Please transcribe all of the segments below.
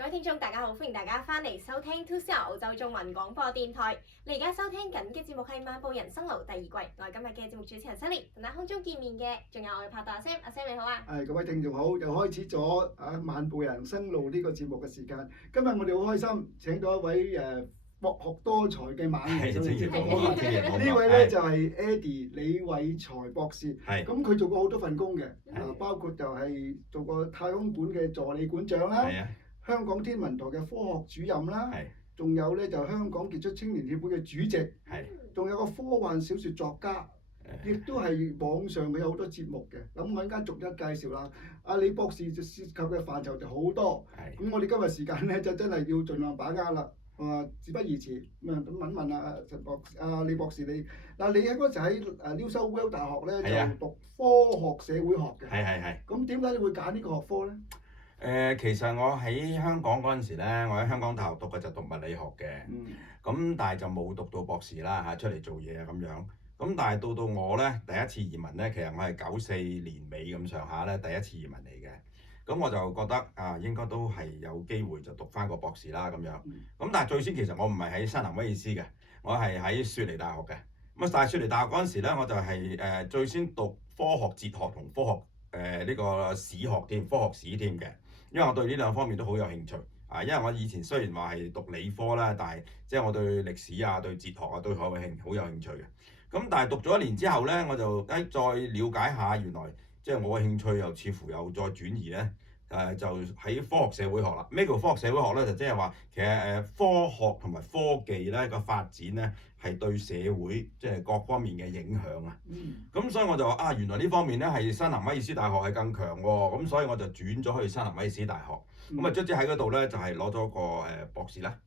各位聽眾，大家好，歡迎大家翻嚟收聽 2CR 澳洲中文廣播電台。你而家收聽緊嘅節目係《漫步人生路》第二季，我係今日嘅節目主持人 Sunny，同喺空中見面嘅仲有我嘅拍檔阿 Sam，阿 Sam 你好啊！各位聽眾好，又開始咗《漫步人生路》呢個節目嘅時間。今日我哋好開心請到一位博學多才嘅猛人上嚟節目。呢位咧就係 Eddie 李偉才博士。咁佢做過好多份工嘅，包括就係做過太空館嘅助理館長啦，香港天文台嘅科學主任啦，仲有咧就香港傑出青年協會嘅主席，仲有個科幻小説作家。亦都係網上佢有好多節目嘅，咁我陣間逐一介紹啦。阿李博士就涉及嘅範疇就好多，咁我哋今日時間咧就真係要盡量把握啦。事不宜遲，咁問阿李博士你嗱，你喺嗰陣喺New South Wales大學咧就讀科學社會學嘅，咁點解你會揀呢個學科咧？其實我喺香港嗰陣時咧，我喺香港大學讀嘅就讀物理學嘅，咁但係就冇讀到博士啦嚇，出嚟做嘢啊咁樣。咁但係到我咧第一次移民咧，其實我係94年尾咁上下咧第一次移民嚟嘅。咁我就覺得應該都係有機會就讀翻個博士啦咁樣。咁但係最先其實我唔係喺新南威爾斯嘅，我係喺雪梨大學嘅。咁但係雪梨大學嗰陣時咧，我就係最先讀科學哲學同科學呢個史學添，科學史添嘅。因為我對呢兩方面都好有興趣。因為我以前雖然話係讀理科啦，但係即係我對歷史啊、對哲學啊都好有興趣嘅。咁但係讀咗1年之後咧，我就再了解下，原來即係我嘅興趣又似乎又再轉移咧，就喺科學社會學啦。咩叫科學社會學咧？就即係話其實科學同埋科技咧個發展咧係對社會即係各方面嘅影響啊。咁所以我就話原來呢方面咧係新南威爾斯大學係更強喎。咁所以我就轉咗去新南威爾斯大學。咁啊，卒之喺嗰度咧就係攞咗個博士啦。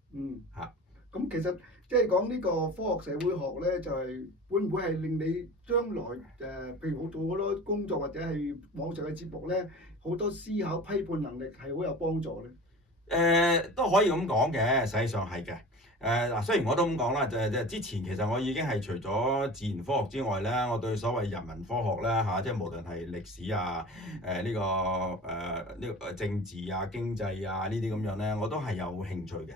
咁其實即係講呢個科學社會學咧，就係會唔會係令你將來譬如我做好多工作或者係網上嘅節目咧，好多思考批判能力係好有幫助咧？都可以咁講嘅，實際上係嘅。雖然我都咁講啦，就之前其實我已經係除咗自然科學之外咧，我對所謂人文科學咧即係無論係歷史啊、呢個政治啊、經濟啊呢啲咁樣咧，我都係有興趣嘅。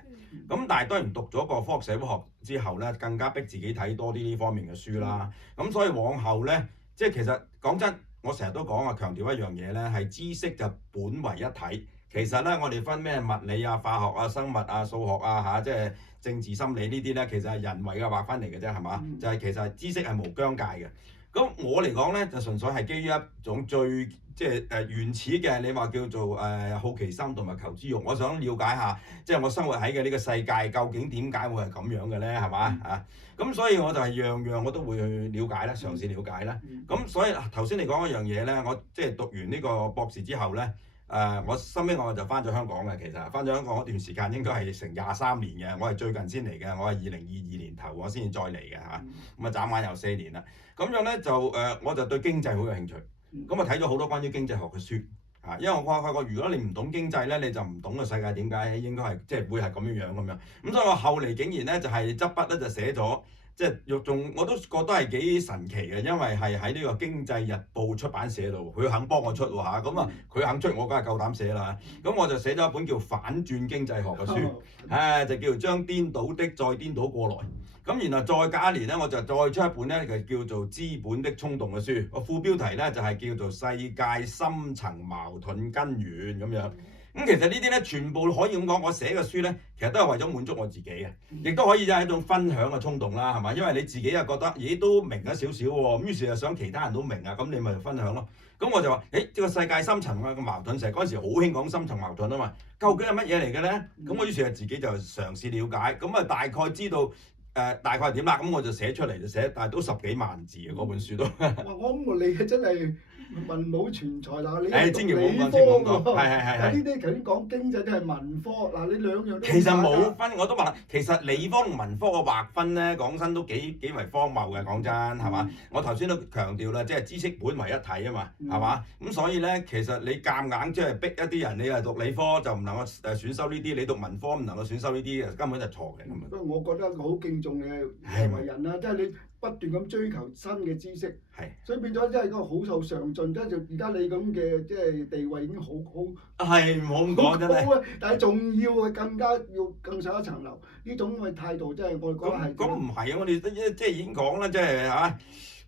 咁但係當然讀咗個科學社會學之後咧，更加逼自己睇多啲呢方面嘅書啦。咁所以往後咧，即係其實講真，我成日都講強調一樣嘢咧，係知識就本為一體。其實咧，我哋分咩物理啊、化學啊、生物啊、數學啊即係政治心理呢啲咧，其實係人為嘅劃分嚟嘅啫，係嘛？就係其實知識係無疆界嘅。咁我嚟講咧，就純粹係基於一種最即係原始嘅，你話叫做好奇心同埋求知欲。我想了解下，即係我生活喺嘅呢個世界究竟點解會係咁樣嘅咧？係嘛？咁所以我就係樣樣我都會去了解啦，嘗試了解啦。咁所以頭先你講一樣嘢咧，我即係讀完呢個博士之後咧。我收尾我就翻咗香港嘅，其實翻咗香港嗰段時間應該係成23年嘅，我係最近先嚟嘅，我係2022年頭我先至再嚟嘅嚇，咁眨眼又4年啦。咁樣咧就我就對經濟好有興趣，咁我睇咗好多關於經濟學嘅書嚇，因為我發覺如果你唔懂經濟咧，你就唔懂個世界點解應該係即係會係咁樣咁樣。咁所以我後嚟竟然咧就係執筆咧就寫咗。即係仲我都覺得係幾神奇嘅，因為係喺呢個經濟日報出版社度，佢肯幫我出喎嚇，咁佢肯出我梗係夠膽寫啦。咁我就寫咗一本叫《反轉經濟學》嘅書，就叫做將顛倒的再顛倒過來。咁然後再隔一年咧，我就再出一本咧，就叫做《資本的衝動》嘅書，個副標題咧就係叫做《世界深層矛盾根源》咁樣。咁其實呢啲咧，全部可以咁講，我寫嘅書咧，其實都係為咗滿足我自己嘅，亦都可以係一種分享嘅衝動啦，係嘛？因為你自己又覺得，咦都明咗少少喎，於是又想其他人都明啊，咁你咪分享咯。咁我就話，呢個世界深層嘅矛盾，成日嗰陣時好興講深層矛盾啊嘛，究竟係乜嘢嚟嘅咧？咁我於是自己就嘗試了解，咁大概知道。大概係點啦？咁我就寫出嚟就寫，但係都10幾萬字嘅嗰本書都。哇！我諗你真係文武全才嗱，你千祈唔好講，呢啲頭先講經濟都係文科嗱，你兩樣都其實冇分，我都話啦，其實理科同文科嘅劃分咧，講真都幾為荒謬嘅，講真係嘛？我頭先都強調啦，即係知識本為一體啊嘛，係嘛？咁所以咧，其實你夾硬即係逼一啲人，你係讀理科就唔能夠選修呢啲，你讀文科唔能夠選修呢啲，根本就錯嘅咁啊！不過我覺得好敬重嘅為人啦，即係你不斷咁追求新嘅知識，係所以變咗真係一個好受上進，即係就而家你咁嘅即係地位已經好係唔好咁講真係。高啊！但係仲要係要更上一層樓，呢種嘅態度真係我覺得係咁唔係啊！我哋即係已經講啦，即係嚇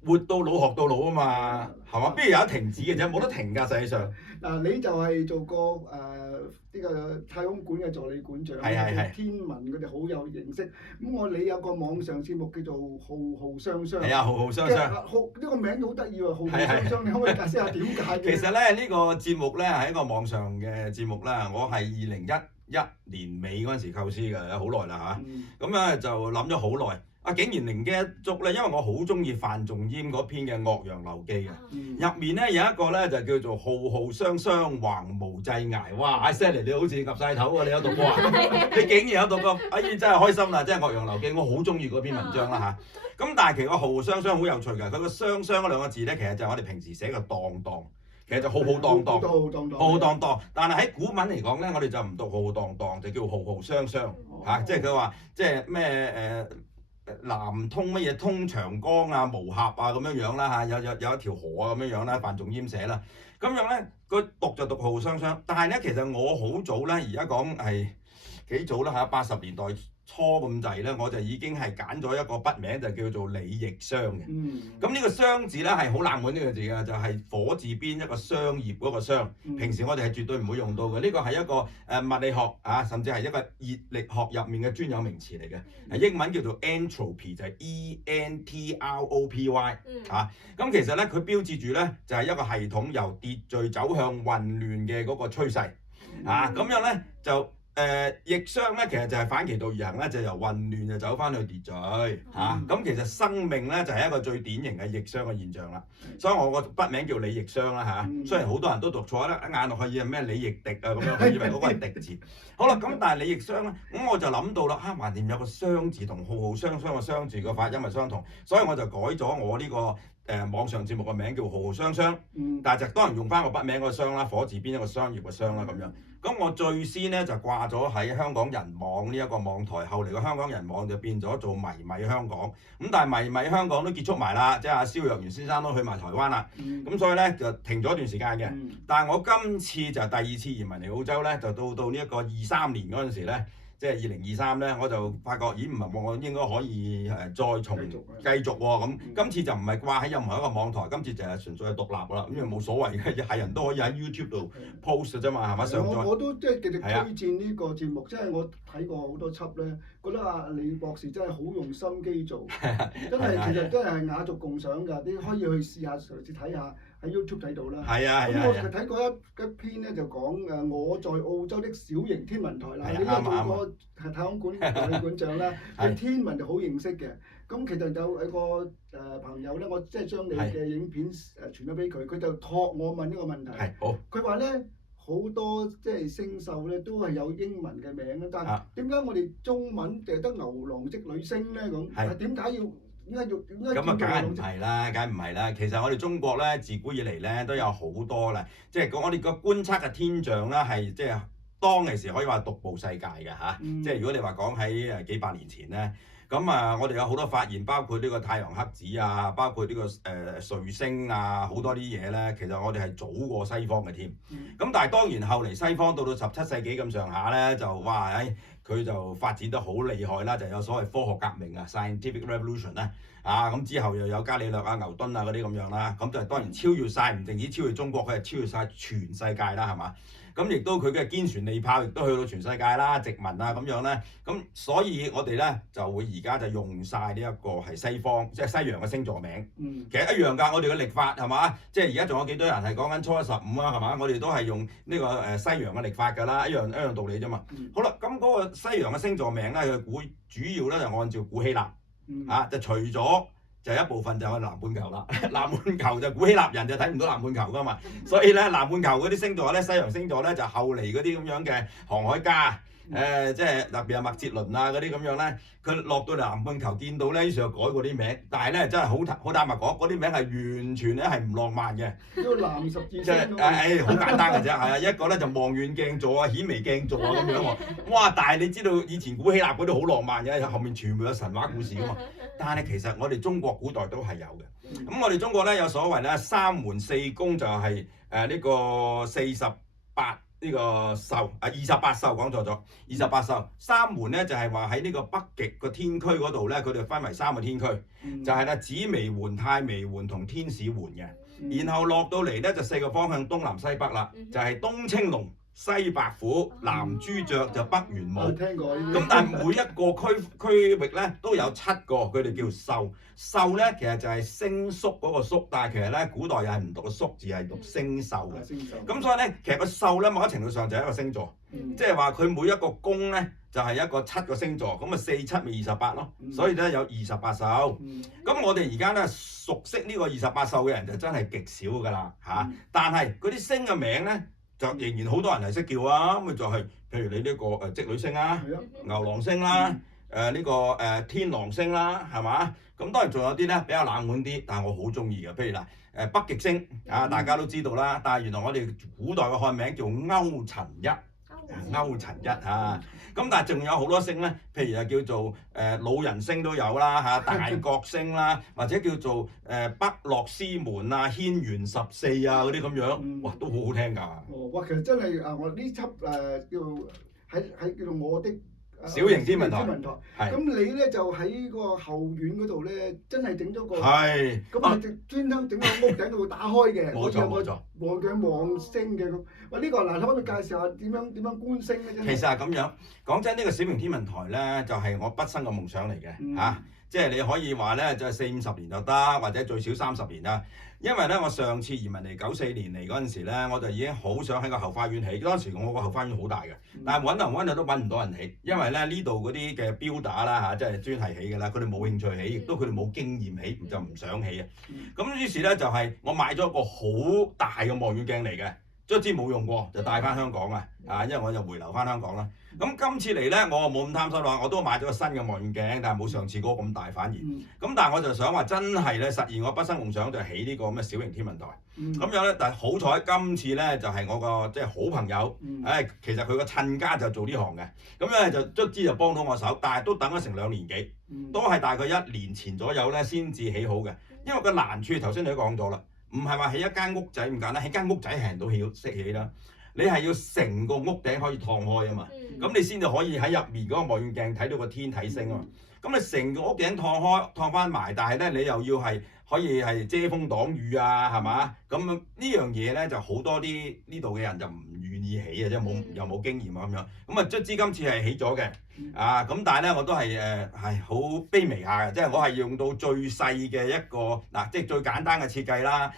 活到老學到老啊嘛，係嘛？邊有得停止嘅啫？冇得停㗎，實際上。嗱，你就係做過呢個太空館嘅助理館長，係天文佢哋好有認識。咁你有個網上節目叫做《浩浩雙雙》，係啊，浩浩雙雙。呢個名好得意喎，《浩浩雙雙》，你可唔可以解釋下點解嘅？其實咧，呢個節目咧係一個網上嘅節目啦。我係2011年尾嗰陣時構思嘅，好耐啦嚇。咁咧就諗咗好耐。竟然靈機一觸咧，因為我好中意范仲淹嗰篇嘅《岳陽樓記》嘅，入面咧有一個咧就叫做浩浩雙雙橫無際涯。哇！Sally 你好似岌晒頭喎，你有讀過啊？你竟然有讀過，哎真係開心啦！即係《岳陽樓記》，我好中意嗰篇文章啦嚇。咁但係其實個浩浩雙雙好有趣㗎，佢個雙雙嗰兩個字咧，其實就係我哋平時寫嘅當當，其實就浩浩蕩蕩，浩浩蕩蕩。但係喺古文嚟講咧，我哋就唔讀浩浩蕩蕩，就叫浩浩雙雙嚇。即係佢話即係咩南通乜嘢通長江啊、無峽啊咁樣樣啦嚇，有一條河啊咁樣樣啦，范仲淹寫啦。咁樣咧，佢讀就讀浩浩雙雙，但係咧其實我好早咧，而家講係幾早啦嚇，80年代初咁滯咧，我就已經係揀咗一個筆名就叫做李亦商嘅。咁呢個商字咧係好冷門呢個字嘅，就係火字邊一個商業嗰個商。平時我哋係絕對唔會用到嘅。呢個係一個物理學啊，甚至係一個熱力學入面嘅專有名詞嚟嘅。英文叫做 entropy， 就係 ENTROPY 啊。咁其實咧佢標誌住咧就係一個系統由秩序走向混亂嘅嗰個趨勢啊。咁樣咧就。逆商咧，其實就係反其道而行咧，就由混亂就走翻去秩序嚇。咁其實生命咧就係一個最典型嘅逆商嘅現象啦。所以我個筆名叫李亦商啦嚇。雖然好多人都讀錯啦，一眼落去以為咩李亦迪啊咁樣，佢以為嗰個係迪字。好啦，咁但係李亦商咧，咁我就諗到啦，橫掂有個商字同浩浩雙雙嘅雙字個發音係相同，所以我就改咗我呢個網上節目嘅名叫浩浩雙雙。但係就當然用翻個筆名個商啦，火字邊一個商業嘅商啦咁樣。咁我最先咧就掛咗喺香港人網呢一個網台，後嚟個香港人網就變咗做迷米香港。咁但係迷米香港都結束埋啦，即係阿蕭若元先生都去埋台灣啦。咁所以咧就停咗一段時間嘅。但係我今次就第二次移民嚟澳洲咧，就到呢一個23年嗰陣時咧。即係2023咧，我就發覺，咦唔係喎，我應該可以再重繼續喎。咁今次就唔係掛喺任何一個網台，今次就係純粹係獨立啦。咁因為冇所謂嘅，係人都可以喺 YouTube 度 post 嘅啫嘛，係咪上載？我都即係極力推薦呢個節目，即係我睇過好多輯咧，覺得阿李博士真係好用心機做，真係其實真係雅俗共賞㗎。你可以去試下嘗試睇下。喺 YouTube 睇到啦，咁我睇過一篇咧就講我在澳洲的小型天文台啦，呢個做過係太空館助理館長啦，對天文就好認識嘅。咁其實有一個朋友咧，我即係將你嘅影片傳咗俾佢，佢就託我問呢個問題。佢話咧好多即係星宿咧都係有英文嘅名啦，但係點解我哋中文淨係得牛郎織女星咧咁？係點解要？咁梗係唔係啦，梗係唔係啦。其實我哋中國咧，自古以嚟咧都有好多啦，即係我哋個觀測嘅天象咧，係即係當其時可以話獨步世界嘅嚇。即係如果你話講喺幾百年前咧，咁我哋有好多發現，包括呢個太陽黑子啊，包括呢個彗星啊，好多啲嘢咧，其實我哋係早過西方嘅添。咁但係當然後嚟西方到17世紀咁上下咧，就哇佢就發展得好厲害啦，就有所謂科學革命啊 （scientific revolution） 啦，咁之後又有伽利略啊、牛頓啊嗰啲咁樣啦，咁就當然超越晒，唔淨止超越中國，佢係超越晒全世界啦，係嘛？咁亦都佢嘅堅船利炮亦都去到全世界啦，殖民啊咁樣咧，咁所以我哋咧就會而家就用晒呢一個係西方即係西洋嘅星座名，其實一樣㗎，我哋嘅曆法係嘛？即係而家仲有幾多人係講緊初一15啊係嘛？我哋都係用呢個西洋嘅曆法㗎啦，一樣道理啫嘛。好啦，咁嗰個西洋嘅星座名咧，佢主要咧就按照古希臘就除咗。就一部分就係南半球啦，南半球就古希臘人就睇唔到南半球噶嘛，所以咧南半球嗰啲星座咧，西洋星座咧就後嚟嗰啲咁樣嘅航海家即係特別係麥哲倫啊嗰啲咁樣咧，佢落到南半球見到咧，於是就改過啲名，但係咧真係好坦白講，嗰啲名係完全咧係唔浪漫嘅。呢個藍十字即星係好簡單嘅啫，係啊，一個咧就望遠鏡座啊、顯微鏡座啊咁樣喎。哇！但係你知道以前古希臘嗰啲好浪漫嘅，後面全部有神話故事噶嘛。但係其實我哋中國古代都係有嘅。咁我哋中國咧有所謂咧三門四宮就係呢個48呢個宿28宿講錯咗，28宿。三門咧就係話喺呢個北極個天區嗰度咧，佢哋分為3個天區，就係咧紫微垣、太微垣同天使垣嘅。然後落到嚟咧就4個方向東南西北啦，就係東青龍、西白虎、南朱雀就北玄武。聽過呢啲。咁但係每一個區域咧都有7個，佢哋叫宿。宿咧其實就係星宿嗰個宿，但係其實咧古代又係唔讀個宿字，係讀星宿嘅。咁所以咧，其實個宿咧某一程度上就係一個星座，即係話佢每一個宮咧就係一個7個星座，咁啊4、7咪28咯。所以咧有28宿。咁我哋而家咧熟悉呢個28宿嘅人就真係極少㗎啦嚇。但係嗰啲星嘅名咧就仍然好多人係識叫啊，咁就係譬如你呢個織女星啦、牛郎星啦、呢個天狼星啦，係嘛？咁當然仲有啲咧比較冷門啲，但係我好中意嘅，譬如嗱北極星啊，大家都知道啦。但係原來我哋古代嘅漢名叫勾陳一，勾陳一嚇。咁但係仲有好多星咧，譬如叫做老人星都有啦嚇，大角星啦，或者叫做北洛司門啊、軒轅14啊嗰啲咁樣，哇都好好聽㗎。哇，其實真係我呢輯叫喺叫做我的小型天文台，咁你咧就喺個後院嗰度咧，真係整咗個，係，咁係專登整個屋頂度打開嘅，冇錯冇錯，望嘅望星嘅咁。喂，呢個嗱，可唔可以介紹下點樣觀星咧？其實係咁樣，講真，呢個小型天文台咧，就係我畢生嘅夢想嚟嘅嚇，即係你可以話咧，就係40、50年就得，或者最少30年啦。因為咧，我上次移民嚟94年嚟嗰陣時咧，我就已經好想喺個後花園起。當時我個後花園好大嘅，但係揾都揾唔到人起，因為咧呢度嗰啲嘅builder啦嚇，即係專係起嘅啦，佢哋冇興趣起，亦都佢哋冇經驗起，就唔想起啊。咁於是咧就係我買咗一個好大嘅望遠鏡嚟嘅，卒之冇用過，就帶翻香港啊，因為我就回流翻香港啦。咁今次嚟咧，我冇咁貪心啦，我都買咗個新嘅望遠鏡，但係冇上次嗰個咁大反而。咁但係我就想話真係咧實現我畢生夢想，就係起呢個咁嘅小型天文台。咁樣咧，但係好彩今次咧就係我個即係好朋友，其實佢個親家就做呢行嘅，咁咧就卒之就幫到我手，但係都等咗成2年幾，都係大概1年前左右咧先至起好嘅。因為個難處頭先你都講咗啦，唔係話起一間屋仔咁簡單，起間屋仔係人都識起啦。你係要成個屋頂可以燙開啊嘛，咁你先至可以喺入面嗰個望遠鏡睇到個天睇星啊嘛。咁你成個屋頂燙翻埋，但係咧你又要係可以係遮風擋雨啊，係嘛？咁呢樣嘢咧就好多啲呢度嘅人就唔願意起啊，即係又冇經驗啊咁樣。咁啊卒之今次係起咗嘅，咁但係咧我都係好卑微下嘅，即係我係用到最細嘅一個即係最簡單嘅設計啦，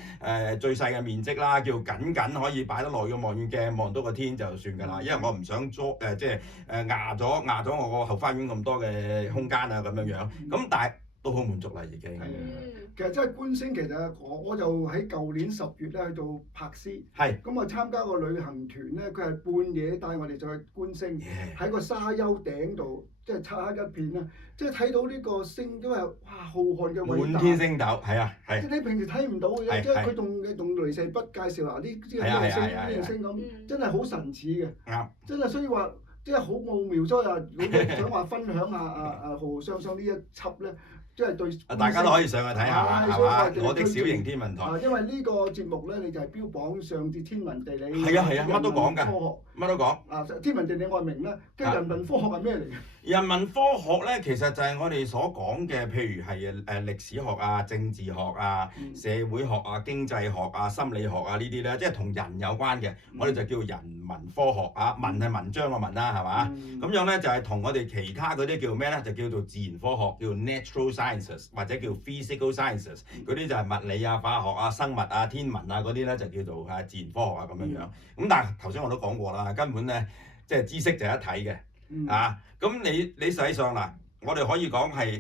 最細嘅面積啦，叫僅可以擺得耐嘅望遠鏡望到個天就算㗎啦，因為我唔想即係壓咗我個後花園咁多嘅空間啊咁樣樣，咁但係都好滿足啦已經。其實真係觀星，其實我就喺舊年10月咧去到柏斯，咁啊參加個旅行團咧，佢係半夜帶我哋再去觀星，喺個沙丘頂度，即係漆黑一片啦，即係睇到呢個星都係哇浩瀚嘅偉大，滿天星斗，係啊係。即係你平時睇唔到嘅，即係佢同雷射筆介紹嗱呢啲星咁，真係好神似嘅，真係所以話即係好奧妙。所以啊，如果想話分享下浩雙雙呢一輯咧。即係對，大家都可以上去睇下，係嘛？我的小型天文台。因為呢個節目咧，你就係標榜上至天文地理，係啊，乜都講㗎，科學乜都講。天文地理我係明啦，跟住人文科學係咩嚟嘅？人文科學咧，其實就係我哋所講嘅，譬如係歷史學啊、政治學啊、社會學啊、經濟學啊、心理學啊呢啲咧，即係同人有關嘅，我哋就叫人文科學啊。文係文章嘅文啦，係嘛？咁樣咧就係同我哋其他嗰啲叫咩咧？就叫做自然科學，叫 natural sciences 或者叫 physical sciences，嗰啲就係物理啊、化學啊、生物啊、天文啊嗰啲咧就叫做自然科學啊咁樣樣。咁但係頭先我都講過啦，根本咧即係知識就一體嘅。咁你實際上嗱，我哋可以講係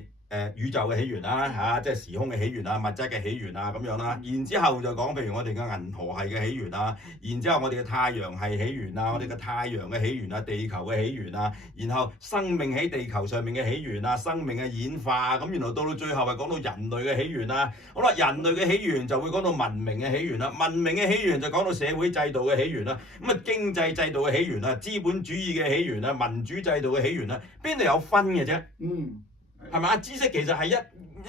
宇宙嘅起源啦嚇，即係時空嘅起源啊、物質嘅起源啊咁樣啦。然之後就講譬如我哋嘅銀河系嘅起源啊，然之後我哋嘅太陽系起源啊，我哋嘅太陽嘅起源啊，地球嘅起源啊，然後生命喺地球上面嘅起源啊，生命嘅演化咁，原來到最後係講到人類嘅起源啊。好啦，人類嘅起源就會講到文明嘅起源啦，文明嘅起源就講到社會制度嘅起源啦，咁啊經濟制度嘅起源啊，資本主義嘅起源啊，民主制度嘅起源啊，邊度有分嘅啫？係咪？知識其實係一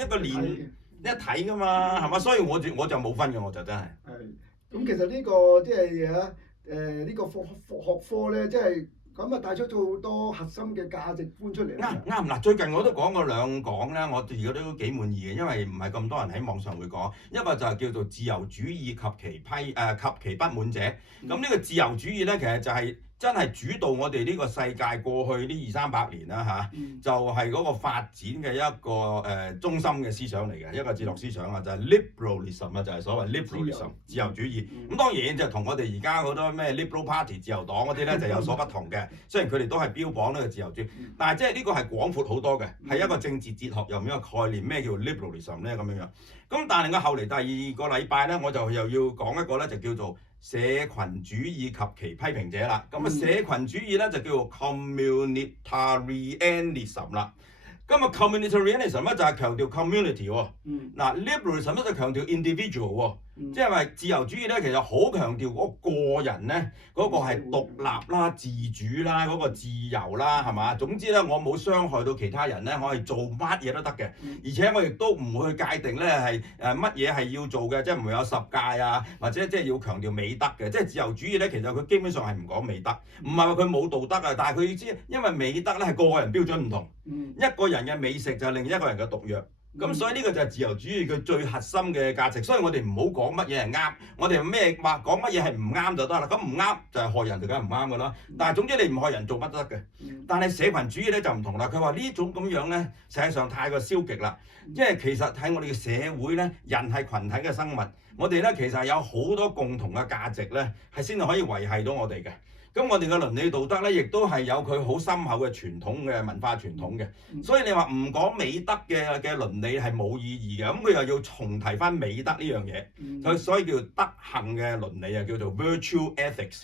個連一體噶嘛，係嘛？所以我就冇分嘅，我就真係。係。咁其實呢個即係呢個學科咧，即係咁啊帶出咗好多核心嘅價值觀出嚟。啱嗱，最近我都講過兩講咧，我而家都幾滿意嘅，因為唔係咁多人喺網上會講。一個就係叫做自由主義及其不滿者。咁呢個自由主義咧，其實就係真係主導我哋呢個世界過去呢200-300年啦嚇，就係嗰個發展嘅一個中心嘅思想嚟嘅，一個哲學思想啊，就係 liberalism 啊，就係所謂 liberalism 自由主義。咁當然就同我哋而家好多咩 liberal party 自由黨嗰啲咧就有所不同嘅，雖然佢哋都係標榜呢個自由主義，但係即係呢個係廣闊好多嘅，係一個政治哲學入面一個概念，咩叫 liberalism 咧咁樣樣。咁但係我後嚟第二個禮拜咧，我就又要講一個咧，就叫做社群主義及其批評者啦。咁啊，社群主義咧就叫做 communitarianism 啦。咁啊 communitarianism 咧就係強調 community 喎。嗱 liberalism 咧就強調 individual 喎。即係話自由主義咧，其實好強調嗰個人咧，嗰個係獨立啦、自主啦、嗰個自由啦，係嘛？總之咧，我冇傷害到其他人咧，我係做乜嘢都得嘅。而且我亦都唔會去界定咧係乜嘢係要做嘅，即係唔會有10戒啊，或者即係要強調美德嘅。即係自由主義咧，其實佢基本上係唔講美德，唔係話佢冇道德啊，但係佢知因為美德咧係個人標準唔同，一個人嘅美食就係另一個人嘅毒藥。咁所以呢個就係自由主義佢最核心嘅價值，所以我哋唔好講乜嘢係啱，我哋咩話講乜嘢係唔啱就得啦。咁唔啱就係害人就梗係唔啱噶啦。但係總之你唔害人做乜都得嘅。但係社群主義咧就唔同啦，佢話呢種咁樣咧實際上太過消極啦。因為其實喺我哋嘅社會咧，人係群體嘅生物，我哋咧其實有好多共同嘅價值咧，係先至可以維係到我哋嘅。咁我哋嘅倫理道德咧，亦都係有佢好深厚嘅傳統嘅文化傳統嘅，所以你話唔講美德嘅倫理係冇意義嘅，咁佢又要重提翻美德呢樣嘢，所以叫德行嘅倫理啊，叫做 virtue ethics。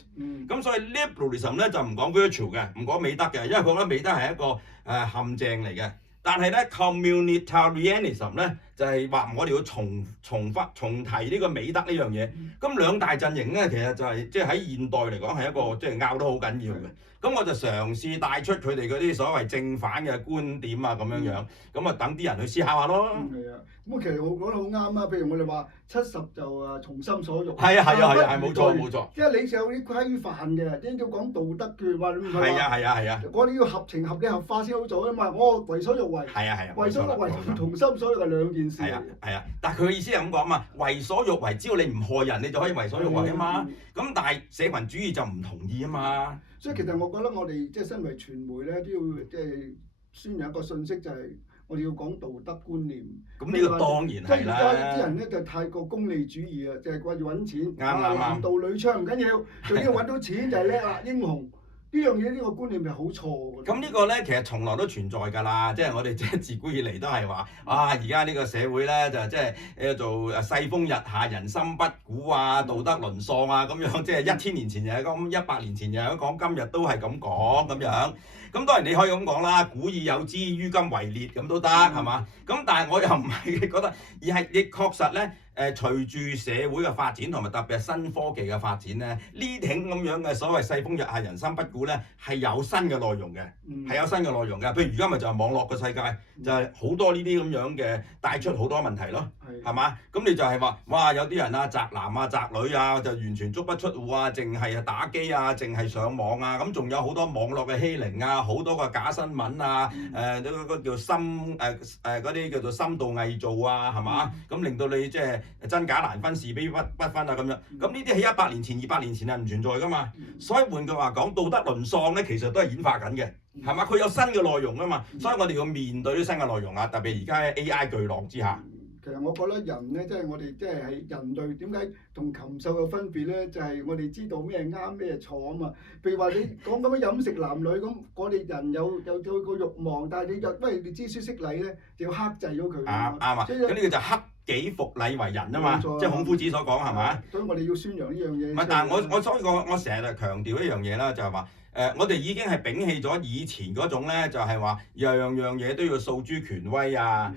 咁所以 liberalism 咧就唔講 virtue 嘅，唔講美德嘅，因為佢覺得美德係一個陷阱嚟嘅。但係咧 communitarianism 咧就係話我哋要重提呢個美德呢樣嘢。咁兩大陣營咧其實就係即係喺現代嚟講係一個即係拗得好緊要嘅。咁我就嘗試帶出佢哋嗰啲所謂正反嘅觀點啊咁樣樣，咁啊等啲人去思考下咯。係啊，咁其實我講得好啱啊。譬如我哋話70就從心所欲。係冇錯。即係你有啲規範嘅，啲叫講道德嘅話，你唔係話。係啊。我哋要合情合理合法先好做啊嘛。我為所欲為。係啊。為所欲為同從心所欲係兩件事。係啊。但係佢嘅意思係咁講嘛，為所欲為，只要你唔害人，你就可以為所欲為啊嘛。咁但係社群主義就唔同意啊嘛。所以其實我覺得我哋即係身為傳媒咧，都要即係宣揚一個信息，就係我哋要講道德觀念。咁呢個當然係啦。即係而家啲人咧就太過功利主義啊，就係掛住揾錢。啱。男盜女娼唔緊要，最緊要揾到錢就係叻啦，英雄。呢樣嘢呢個觀念係好錯嘅。咁呢個咧其實從來都存在㗎啦，即係我哋即係自古以嚟都係話，而家呢個社會咧就即係做世風日下，人心不古啊，道德淪喪啊咁樣，即係1000年前又係咁，100年前又係咁講，今日都係咁講咁樣。咁當然你可以咁講啦，古已有之，於今為烈咁都得係嘛？咁但係我又唔係覺得，而係亦確實咧。隨住社會嘅發展同埋特別係新科技嘅發展咧，呢挺咁樣嘅所謂世風日下人心不古咧，係有新嘅內容嘅，係有新嘅內容嘅。譬如而家咪就係網絡嘅世界，就係好多呢啲咁樣嘅帶出好多問題咯，係嘛？咁你就係話，哇有啲人啊宅男啊宅女啊就完全足不出戶啊，淨係打機啊，淨係上網啊，咁仲有好多網絡嘅欺凌啊，好多個假新聞啊，嗰個叫嗰啲叫做深度偽造啊，係嘛？咁令到你即係真假難分，是非不分啊咁樣，咁呢啲喺100年前、200年前係唔存在噶嘛，所以換句話講，道德淪喪咧其實都係演化緊嘅，係嘛？佢有新嘅內容啊嘛，所以我哋要面對啲新嘅內容啊，特別而家喺 AI 巨浪之下。其其實我覺得人咧，即係我哋即係人類點解同禽獸有分別咧？就係我哋知道咩啱咩錯啊嘛。譬如話你講咁樣飲食男女咁，我哋人有個慾望，但係你因為你知書識禮咧，就要克制咗佢。啱啊！咁呢個就克己復禮為人啊嘛，即係孔夫子所講係咪？所以我哋要宣揚呢樣嘢。唔係，但係所以我成日強調一樣嘢啦，就係話。我哋已經係摒棄咗以前嗰種咧，就係話樣嘢都要訴諸權威啊，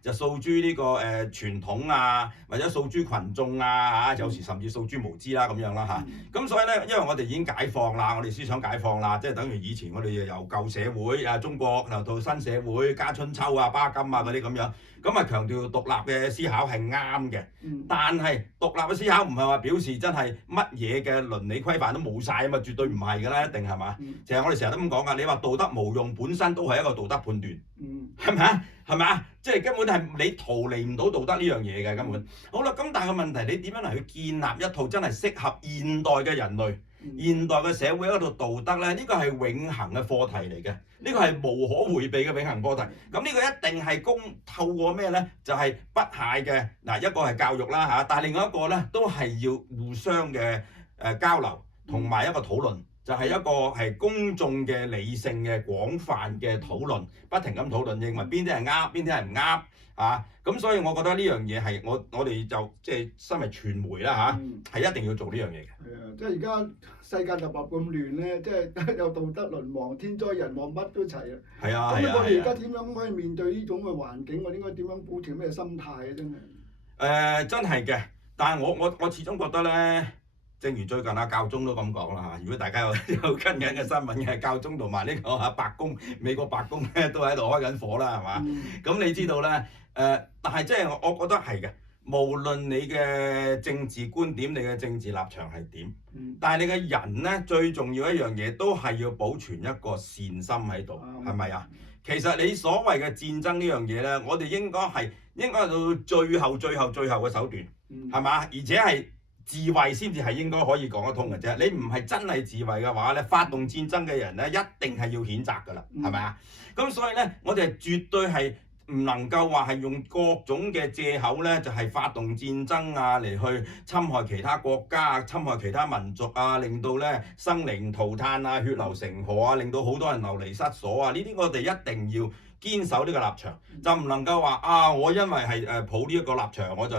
就訴諸呢個傳統啊，或者訴諸群眾啊，有時甚至訴諸無知啦咁樣啦咁所以咧，因為我哋已經解放啦，我哋思想解放啦，即係等於以前我哋由舊社會中國到新社會加春秋啊、巴金啊嗰啲咁樣，咁啊強調獨立嘅思考係啱嘅，但係獨立嘅思考唔係話表示真係乜嘢嘅倫理規範都冇晒啊嘛，絕對唔係㗎啦，一定係嘛？其實我哋成日都咁講㗎，你話道德無用本身都係一個道德判斷，係咪啊？係咪啊？即係根本係你逃離唔到道德呢樣嘢嘅根本。好啦，咁但係個問題，你點樣嚟去建立一套真係適合現代嘅人類、現代嘅社會一套道德咧？呢個係永恆嘅課題嚟嘅，呢個係無可迴避嘅永恆課題。咁呢個一定係透過咩咧？就係不懈嘅嗱，一個係教育啦但係另外一個咧都係要互相嘅交流同埋一個討論。就係一個係公眾嘅理性嘅廣泛嘅討論，不停咁討論，認為邊啲係啱，邊啲係唔啱咁所以我覺得呢樣嘢係我哋就即係身為傳媒啦係一定要做呢樣嘢嘅。係啊，即係而家世界立立咁亂咧，即係有道德淪亡、天災人禍，乜都齊啊。係啊。咁我哋而家點樣可以面對呢種嘅環境？我應該點樣保持咩心態啊？真係。真係嘅，但係我始終覺得咧。正如最近教宗都咁講啦如果大家有跟緊嘅新聞嘅，教宗同埋呢個白宮美國白宮咧都喺度開緊火啦，係嘛？咁你知道咧但係即係我覺得係嘅，無論你嘅政治觀點、你嘅政治立場係點，但係你嘅人咧最重要一樣嘢都係要保存一個善心喺度，係咪啊？其實你所謂嘅戰爭呢樣嘢咧，我哋應該係到最後嘅手段，係嘛？而且係。自衛先至係應該可以講得通嘅啫，你唔係真係自衛嘅話咧，發動戰爭嘅人咧一定係要譴責㗎啦，係咪啊？咁所以咧，我哋絕對係唔能夠話係用各種嘅藉口咧，就係發動戰爭嚟去侵害其他國家、侵害其他民族令到咧生靈塗炭血流成河令到好多人流離失所呢啲我哋一定要堅守呢個立場，就唔能夠話我因為係抱呢一個立場，我就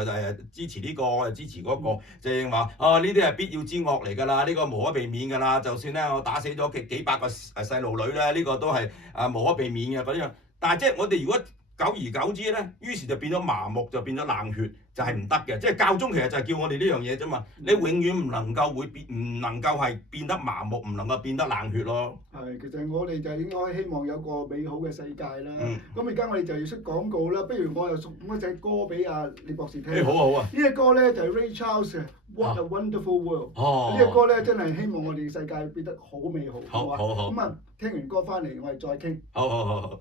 支持呢個，我就支持嗰個，就係話呢啲係必要之惡嚟㗎啦，呢個無可避免㗎啦。就算咧我打死咗幾百個細路女咧，呢個都係無可避免嘅嗰啲。但係即係我哋如果久而久之咧，於是就變咗麻木，就變咗冷血，就係唔得嘅。即係教宗其實就係叫我哋呢樣嘢啫嘛。你永遠唔能夠係變得麻木，唔能夠變得冷血咯。係，其實我哋就應該希望有個美好嘅世界啦。咁而家我哋就要出廣告啦。不如我又送一隻歌俾李博士聽。好啊好啊！呢隻歌咧就係 Ray Charles 嘅 What a Wonderful World。呢隻歌咧真係希望我哋世界變得好美好。好。咁聽完歌翻嚟，我哋再傾。好。